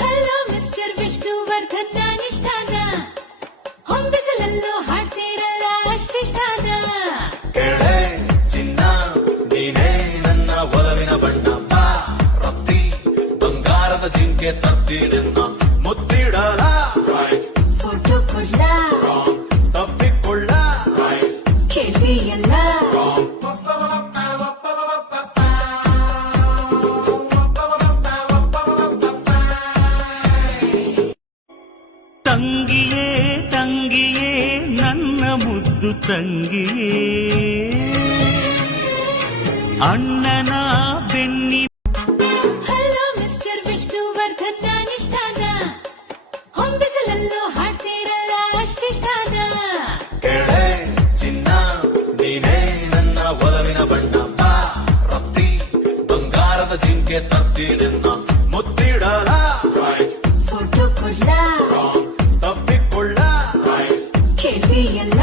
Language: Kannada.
ಹಲೋ ಮಿಸ್ಟರ್ ವಿಷ್ಣುವರ್ಧನ್ ನಾನಿಷ್ಟಾದ ಹೊಂಬಿಸಲಲ್ಲೂ ಹಾಡ್ತೀರಲ್ಲ ಅಷ್ಟಿಷ್ಟಾದ ಕೇಳೆ ಚಿನ್ನ ನೀನೇ ನನ್ನ ಒಲವಿನ ಬಣ್ಣ ಬಾ ರತ್ತಿ ಬಂಗಾರದ ಜಿಂಕೆ ತಪ್ಪಿದೆನ್ನ ಮುತ್ತಿಡಲ ಫೋಟೋ ಕೊಡ್ಲ ತಪ್ಪಿಕೊಳ್ಳ ಕೇಳ್ತೀಯಲ್ಲ ತಂಗಿಯೇ ತಂಗಿಯೇ ನನ್ನ ಮುದ್ದು ತಂಗಿಯೇ ಅಣ್ಣನ ಬೆನ್ನಿ ಹಲೋ ಮಿಸ್ಟರ್ ವಿಷ್ಣುವರ್ಧನ್ ನಾನಿಷ್ಟಾದ ಹೊಂಬಿಸಲಲ್ಲೂ ಹಾಡ್ತೀರಲ್ಲ ಅಷ್ಟಿಷ್ಟಾದ ಕೇಳೆ ಚಿನ್ನ ನೀನೇ ನನ್ನ ಒಲವಿನ ಬಣ್ಣ ಬಾ ರತ್ತಿ ಬಂಗಾರದ ಜಿಂಕೆ ತಪ್ಪಿದೆನ್ನ ಮುತ್ತಿಡಲ ಫೋಟೋ ಕೊಡ್ಲ ತಪ್ಪಿಕೊಳ್ಳ ಕೇಳ್ತೀಯಲ್ಲ